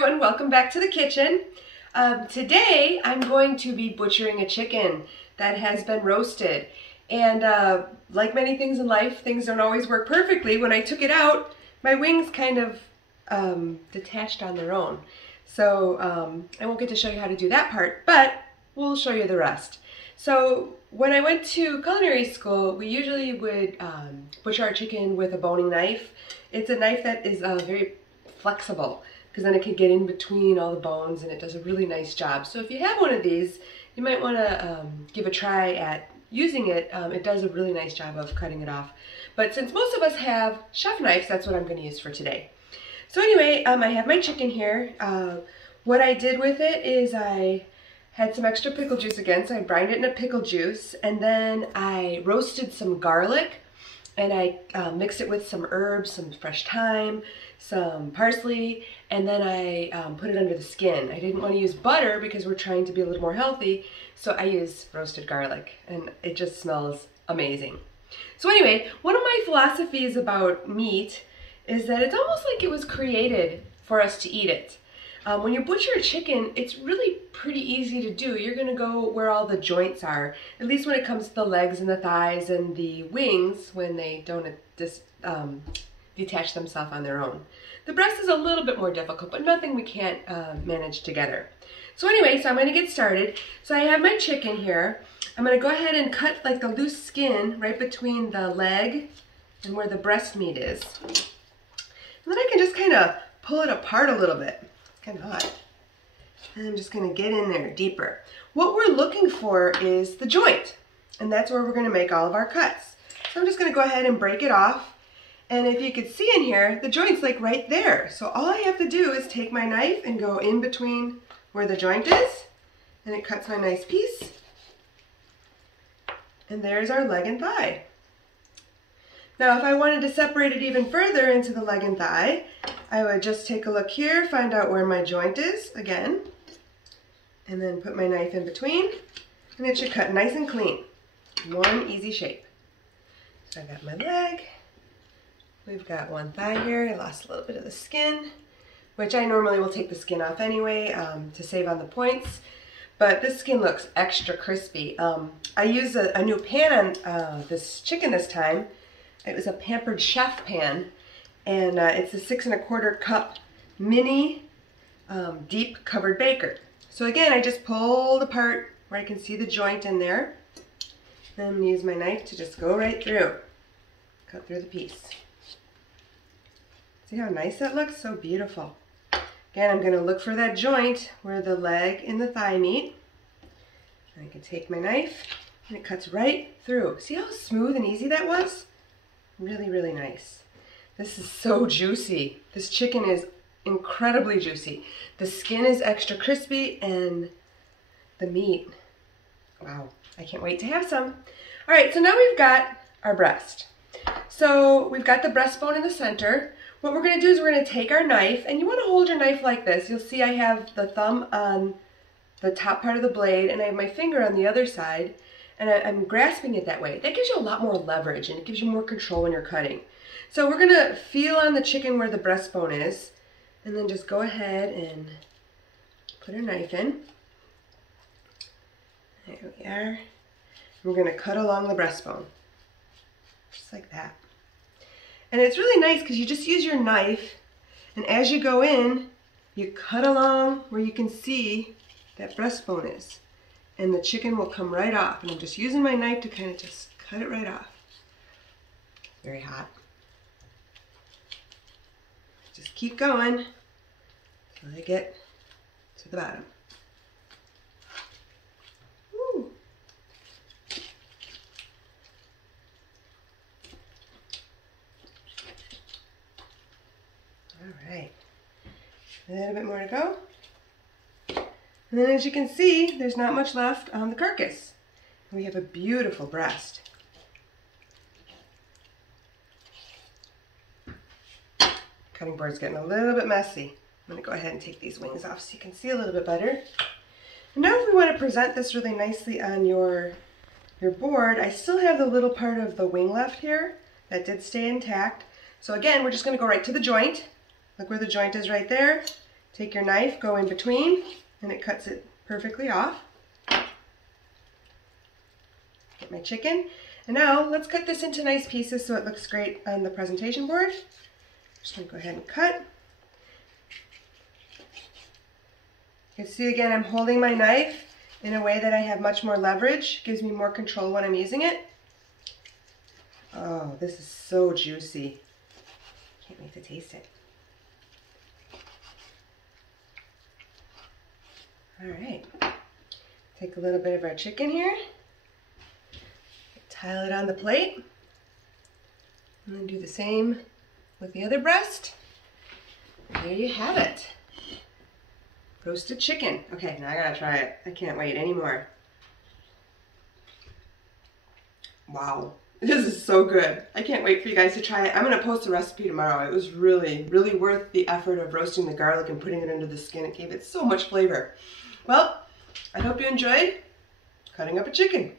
everyone, welcome back to the kitchen. Today I'm going to be butchering a chicken that has been roasted. And like many things in life, things don't always work perfectly. When I took it out, my wings kind of detached on their own. So I won't get to show you how to do that part, but we'll show you the rest. So when I went to culinary school, we usually would butcher our chicken with a boning knife. It's a knife that is very flexible, because then it can get in between all the bones and it does a really nice job. So if you have one of these, you might want to give a try at using it. It does a really nice job of cutting it off. But since most of us have chef knives, that's what I'm going to use for today. So anyway, I have my chicken here. What I did with it is I had some extra pickle juice again, so I brined it in a pickle juice, and then I roasted some garlic, and I mixed it with some herbs, some fresh thyme, some parsley, and then I put it under the skin. I didn't want to use butter because we're trying to be a little more healthy, so I used roasted garlic, and it just smells amazing. So anyway, one of my philosophies about meat is that it's almost like it was created for us to eat it. When you butcher a chicken, it's really pretty easy to do. You're going to go where all the joints are, at least when it comes to the legs and the thighs and the wings, when they don't detach themselves on their own. The breast is a little bit more difficult, but nothing we can't manage together. So anyway, so I'm going to get started. So I have my chicken here. I'm going to go ahead and cut like the loose skin right between the leg and where the breast meat is. And then I can just kind of pull it apart a little bit. Kind of hot. And I'm just going to get in there deeper. What we're looking for is the joint, and that's where we're going to make all of our cuts. So I'm just going to go ahead and break it off, and if you could see in here, the joint's like right there. So all I have to do is take my knife and go in between where the joint is, and it cuts my nice piece. And there's our leg and thigh. Now if I wanted to separate it even further into the leg and thigh, I would just take a look here, find out where my joint is again, and then put my knife in between, and it should cut nice and clean. One easy shape. So I got my leg, we've got one thigh here. I lost a little bit of the skin, which I normally will take the skin off anyway to save on the points, but this skin looks extra crispy. I used a new pan on this chicken this time. It was a Pampered Chef pan, and it's a 6 1/4 cup mini deep covered baker. So again, I just pulled apart where I can see the joint in there. Then I'm going to use my knife to just go right through, cut through the piece. See how nice that looks? So beautiful. Again, I'm going to look for that joint where the leg and the thigh meet. And I can take my knife, and it cuts right through. See how smooth and easy that was? Really, really nice. This is so juicy. This chicken is incredibly juicy. The skin is extra crispy, and the meat, wow, I can't wait to have some. All right, so now we've got our breast. So we've got the breastbone in the center. What we're gonna do is we're gonna take our knife, and you wanna hold your knife like this. You'll see I have the thumb on the top part of the blade, and I have my finger on the other side, and I'm grasping it that way. That gives you a lot more leverage, and it gives you more control when you're cutting. So we're gonna feel on the chicken where the breastbone is, and then just go ahead and put our knife in. There we are. We're gonna cut along the breastbone, just like that. And it's really nice because you just use your knife, and as you go in, you cut along where you can see that breastbone is. And the chicken will come right off. And I'm just using my knife to kind of just cut it right off. Very hot. Just keep going until I get to the bottom. Woo. All right. A little bit more to go. And then as you can see, there's not much left on the carcass. We have a beautiful breast. Cutting board's getting a little bit messy. I'm going to go ahead and take these wings off so you can see a little bit better. And now if we want to present this really nicely on your board, I still have the little part of the wing left here that did stay intact. So again, we're just going to go right to the joint. Look where the joint is right there. Take your knife, go in between, and it cuts it perfectly off. Get my chicken. And now let's cut this into nice pieces so it looks great on the presentation board. Just gonna go ahead and cut. You can see again, I'm holding my knife in a way that I have much more leverage, gives me more control when I'm using it. Oh, this is so juicy. Can't wait to taste it. All right, take a little bit of our chicken here. Tile it on the plate, and then do the same with the other breast. And there you have it. Roasted chicken. Okay, now I gotta try it. I can't wait anymore. Wow, this is so good. I can't wait for you guys to try it. I'm gonna post the recipe tomorrow. It was really, really worth the effort of roasting the garlic and putting it under the skin. It gave it so much flavor. Well, I hope you enjoyed cutting up a chicken.